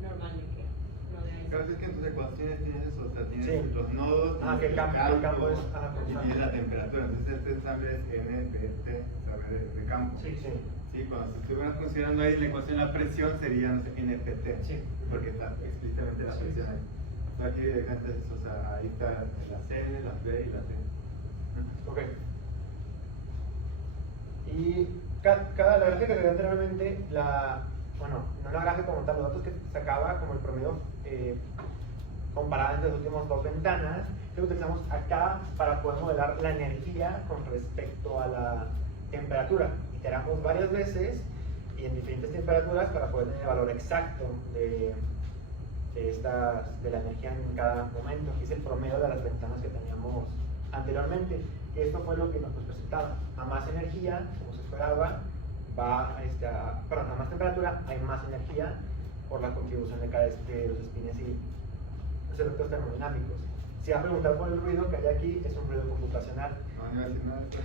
normal de que no debe Claro, ser. es que en tus ecuaciones tienes eso, o sea, tienes Sí. los nodos, Que el campo es y tienes la temperatura, entonces este ensamble es NBT, o sea, de campo. Sí. Sí. Sí, cuando se estuvieran considerando ahí la ecuación la presión sería no sé, NPT, Sí. porque está explícitamente la Sí, presión sí. ahí. O sea, aquí directamente es, o sea, ahí está la C, la B y la T. Ok. Y la gráfica que veía anteriormente, bueno, no la gráfica como tal, los datos que sacaba como el promedio comparado entre las últimas dos ventanas, que utilizamos acá para poder modelar la energía con respecto a la temperatura. Iteramos varias veces y en diferentes temperaturas para poder tener el valor exacto de la energía en cada momento, que es el promedio de las ventanas que teníamos anteriormente. Y esto fue lo que nos presentaba. A más energía, como se esperaba, a más temperatura hay más energía por la contribución de cada de los espines y los efectos termodinámicos. Si va a preguntar por el ruido que hay aquí, es un ruido computacional. No, no iba a decir nada de esto.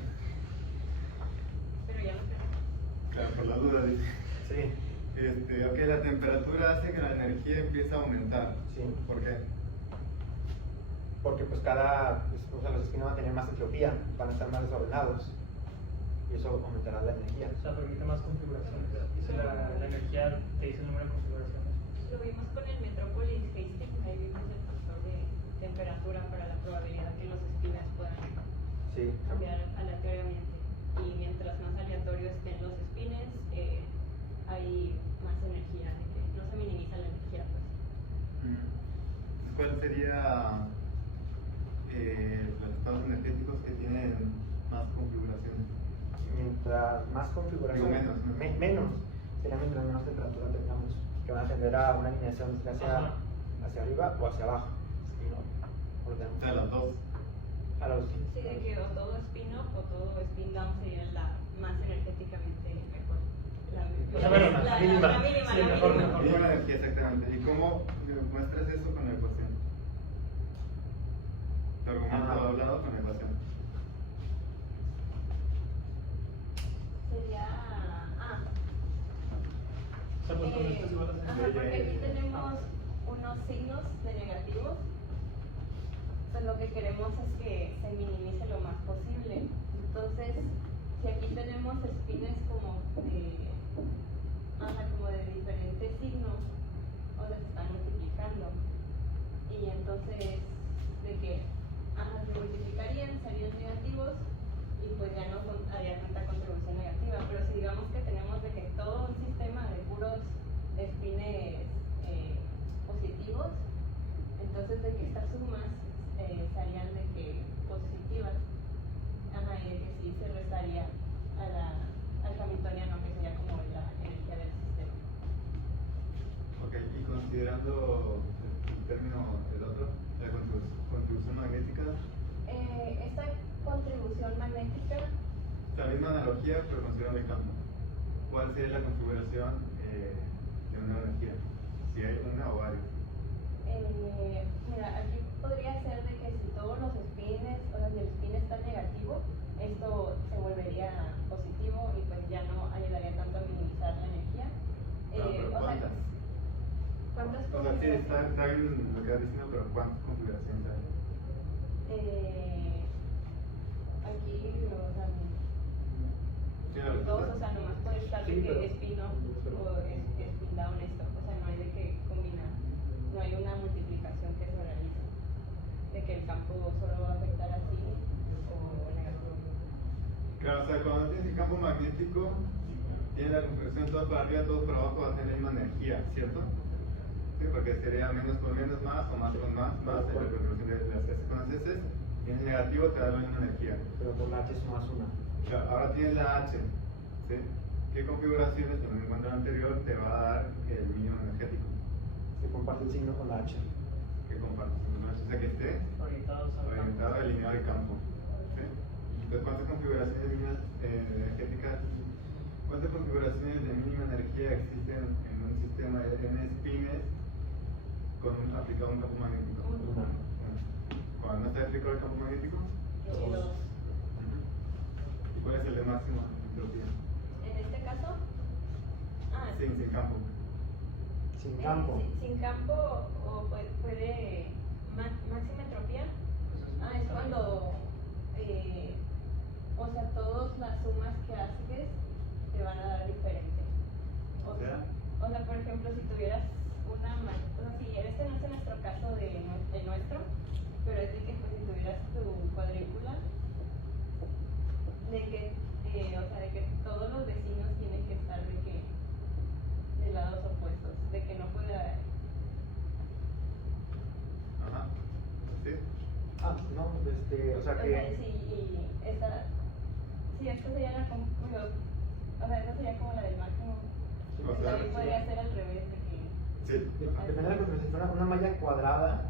Pero ya lo sé. Claro, por la duda, dice. Sí. Ok, la temperatura hace que la energía empiece a aumentar. Sí. ¿Por qué? Porque pues los espinos van a tener más entropía, van a estar más desordenados y eso aumentará la energía. O sea, permite más configuraciones. Dice la energía, te dice el número de configuraciones. Lo vimos con el Metropolis Hastings, ahí vimos el factor de temperatura para la probabilidad que los espines puedan Sí. cambiar aleatoriamente. Y mientras más aleatorio estén los espines, hay más energía, de que no se minimiza la energía. Pues. ¿Cuál sería los estados energéticos que tienen más configuraciones? Mientras más configuración, Digo, menos, ¿no? menos sería mientras menos temperatura tengamos, que van a tender a una alineación hacia arriba o hacia abajo. Sí, ¿no? O sea, las dos. A los, Sí, de que o todo spin-up o todo spin-down sería la más energéticamente mejor. O sea, bueno, la mínima. mínima, Sí, la mejor, mínima. mejor. Misma energía, exactamente. ¿Y cómo muestras eso con la ecuación? Tu argumento hablado con la ecuación. Sería... O sea, pues con esto es igual a porque aquí tenemos unos signos de negativos. Entonces lo que queremos es que se minimice lo más posible. Entonces, si aquí tenemos espines como de diferentes signos, o sea, se están multiplicando. Y entonces, de que se multiplicarían, serían negativos, y pues ya no haría tanta contribución negativa. Pero si digamos que tenemos de que todo un sistema de puros espines positivos, entonces de que estas sumas serían de que positivas. término el otro? La contribución magnética. Esta contribución magnética, La misma analogía, pero considerando el campo. ¿Cuál sería la configuración de una energía? Si hay una o varias. mira, aquí podría ser de que si todos los spins, o sea, si el spin está negativo, esto se volvería positivo y pues ya no ayudaría tanto a minimizar la energía. Pero ¿cuántas? ¿Cuántas O sea, sí, está bien lo que estás diciendo, pero ¿cuántas configuraciones hay? Aquí, o sea, Sí, la todos, respuesta. o sea, nomás puede estar de Sí, que pero- spin off o spin down esto, o sea, no hay de que combinar, no hay una multiplicación que se realice, de que el campo solo va a afectar así o negativo. Claro, o sea, cuando tienes el campo magnético, tiene la configuración todo para arriba, todo para abajo, va a tener la misma energía, ¿cierto? Sí, porque sería menos con menos más o más con más, más en la configuración de las S con las S. Tienes negativo, te da la misma energía. Pero por la H es más una. Claro, ahora tienes la H, ¿sí? ¿Qué configuraciones, como en el encuentro anterior, te va a dar el mínimo energético Que comparte el signo con la H. que compartes? O sea, que esté Orientados al orientado, campo. alineado al campo. ¿Sí? Entonces, ¿cuántas configuraciones mínimas energéticas, cuántas configuraciones de mínima energía existen en un sistema de N spines con aplicado un campo magnético? Una. Cuando no está aplicado el campo magnético, Dos. ¿y cuál es el de máxima entropía? En este caso, Sin campo. Sin campo. Sin campo o puede máxima entropía. Es cuando, o sea, todas las sumas que haces te van a dar diferente. O sea, por ejemplo, si tuvieras o sea, si este no es nuestro caso de nuestro, pero es de que pues, si tuvieras tu cuadrícula, de que, o sea, de que todos los vecinos tienen que estar de lados opuestos, de que no puede haber. Ajá. ¿Sí? No, o sea O sea, que. si esta sería la o sea, esta sería como la del máximo. O sea, También podría ser al revés de que. Sí. Depende de la configuración. Una malla cuadrada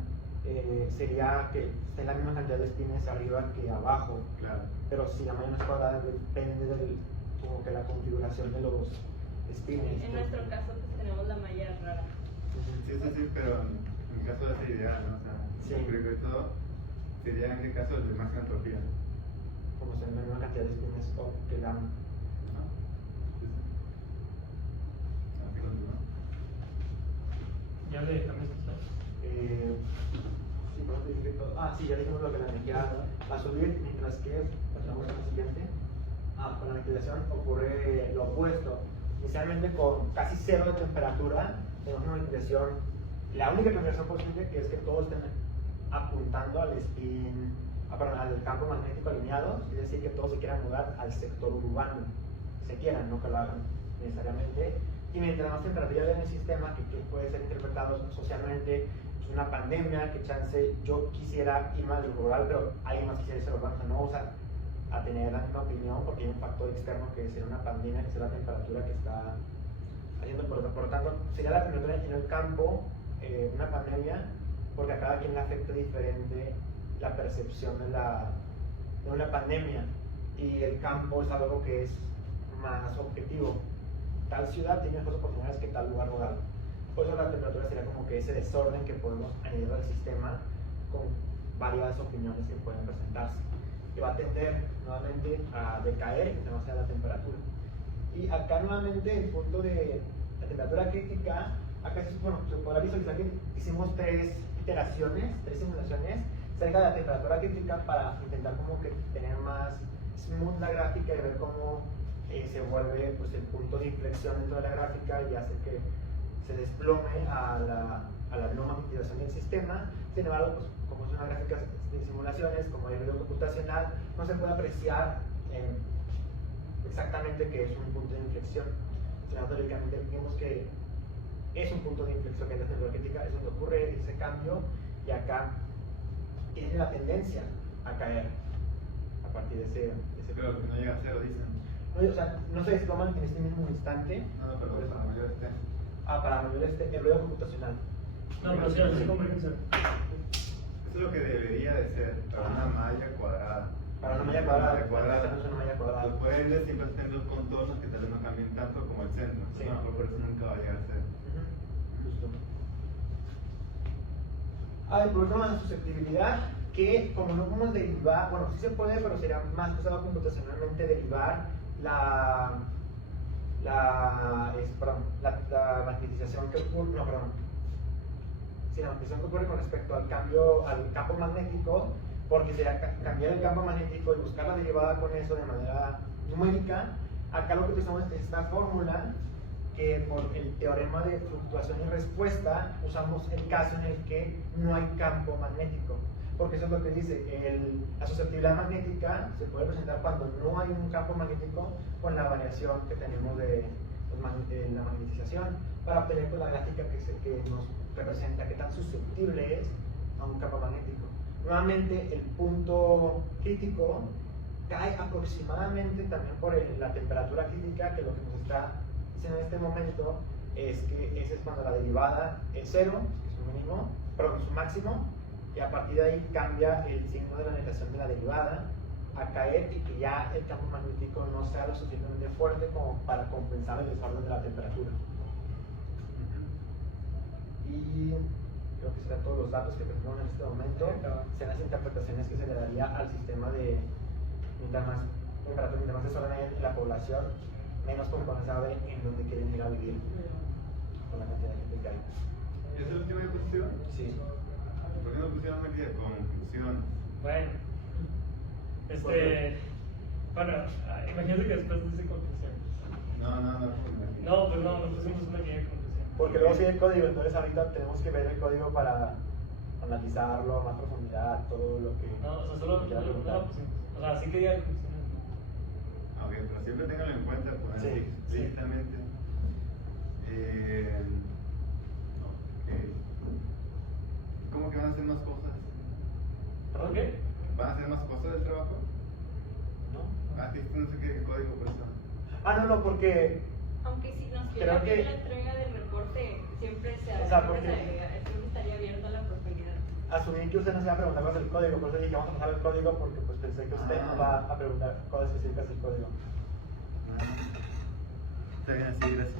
sería que esté la misma cantidad de spines arriba que abajo. Claro. Pero si la malla no es cuadrada, depende como que la configuración de los spines. En nuestro caso, pues tenemos la malla rara. Sí, eso sí, pero en el caso de esa idea, ¿no? O sea, Sí. creo que todo sería en este caso el de máxima entropía. Como si la misma cantidad de spines o que gamma. ¿No? Sí, sí. Así continúa. Ya le cambias esto. Sí, pero te dije todo. Sí, ya dijimos lo que la energía va a subir, mientras que pasamos a la siguiente. Con la aniquilación ocurre lo opuesto. Inicialmente con casi cero de temperatura, tenemos una aniquilación, la única configuración posible, que es que todos estén apuntando al spin, al campo magnético alineados, es decir, que todos se quieran mudar al sector urbano, se quieran, no que lo hagan necesariamente. Y mientras más temperatura haya en el sistema, que puede ser interpretado socialmente, es una pandemia, que chance yo quisiera irme al rural, pero alguien más quisiera irse al urbano, o sea, no vamos a tener la misma opinión porque hay un factor externo que es una pandemia, que es la temperatura que está haciendo. Por lo tanto, sería la temperatura en el campo una pandemia, porque a cada quien le afecta diferente la percepción de una pandemia, y el campo es algo que es más objetivo. Tal ciudad tiene mejores oportunidades que tal lugar rural. Por eso la temperatura sería como que ese desorden que podemos añadir al sistema con varias opiniones que pueden presentarse, que va a tender nuevamente a decaer mientras no sea la temperatura. Y acá nuevamente el punto de la temperatura crítica, acá se podrá visualizar que hicimos tres simulaciones cerca de la temperatura crítica para intentar como que tener más smooth la gráfica y ver cómo se vuelve pues, el punto de inflexión dentro de la gráfica y hace que se desplome a la no magnetización del sistema. Sin embargo, pues, como son unas gráficas de simulaciones, como hay ruido computacional, no se puede apreciar exactamente que es un punto de inflexión. Teóricamente vemos que es un punto de inflexión que es la temperatura crítica, es donde ocurre ese cambio, y acá tiene la tendencia a caer a partir de ese Pero punto. que no llega a cero, dicen. No, o sea, no se desploman en este mismo instante. No, perdón, para mayor este. Para mayor el ruido computacional. No, pero sí convergen cero. Eso es lo que debería de ser para una malla cuadrada. Para una malla cuadrada, es una malla cuadrada. Los puentes siempre tienen dos contornos que tal vez no cambien tanto como el centro. Sí. A lo mejor por eso nunca va a llegar a ser. Justo. Hay por último la susceptibilidad, que como no podemos derivar, bueno, sí se puede, pero sería más pesado computacionalmente derivar la magnetización que ocurre, no, perdón. Sí, la magnetización que ocurre con respecto al cambio, al campo magnético, porque sería cambiar el campo magnético y buscar la derivada con eso de manera numérica. Acá lo que utilizamos es esta fórmula, que por el teorema de fluctuación y respuesta usamos el caso en el que no hay campo magnético, porque eso es lo que dice, la susceptibilidad magnética se puede presentar cuando no hay un campo magnético con la variación que tenemos de la magnetización, para obtener pues, la gráfica que nos representa qué tan susceptible es a un campo magnético. Nuevamente el punto crítico cae aproximadamente también por la temperatura crítica, que lo que nos está diciendo en este momento es que ese es cuando la derivada es cero, que es su mínimo, perdón, su máximo, y a partir de ahí cambia el signo de la negación de la derivada a caer y que ya el campo magnético no sea lo suficientemente fuerte como para compensar el desorden de la temperatura. Y creo que serán todos los datos que presentamos en este momento. Serán las interpretaciones que se le daría al sistema de mientras más temperatura, mientras más desorden hay en la población, menos componentes sabe en dónde quieren ir a vivir con la cantidad de gente que hay. ¿Y esa es la última cuestión? Sí. ¿Por qué no pusieron aquí de conclusión? Bueno, bueno, imagínate que después dice conclusión. No. No, pues no pusimos una guía de conclusión. Porque luego sigue el código, entonces ahorita tenemos que ver el código para analizarlo a más profundidad, todo lo que... No, o sea, solo quiera no preguntar. la pusimos. O sea, sí que diga conclusiones. Ok, pero siempre ténganlo en cuenta, poner Sí, explícitamente. Ok. ¿Cómo que van a hacer más cosas? ¿Por qué? ¿Van a hacer más cosas del trabajo? ¿No? Ah, que esto no sé qué código por eso. No, porque... Aunque si nos Creo llega que- bien la entrega del reporte, siempre se O sea, porque- siempre estaría abierta a la posibilidad. Asumí que usted nos iba a preguntar cosas del código, por eso dije vamos a pasar el código porque pues pensé que usted nos va a preguntar cosas específicas del código. Está bien así, gracias.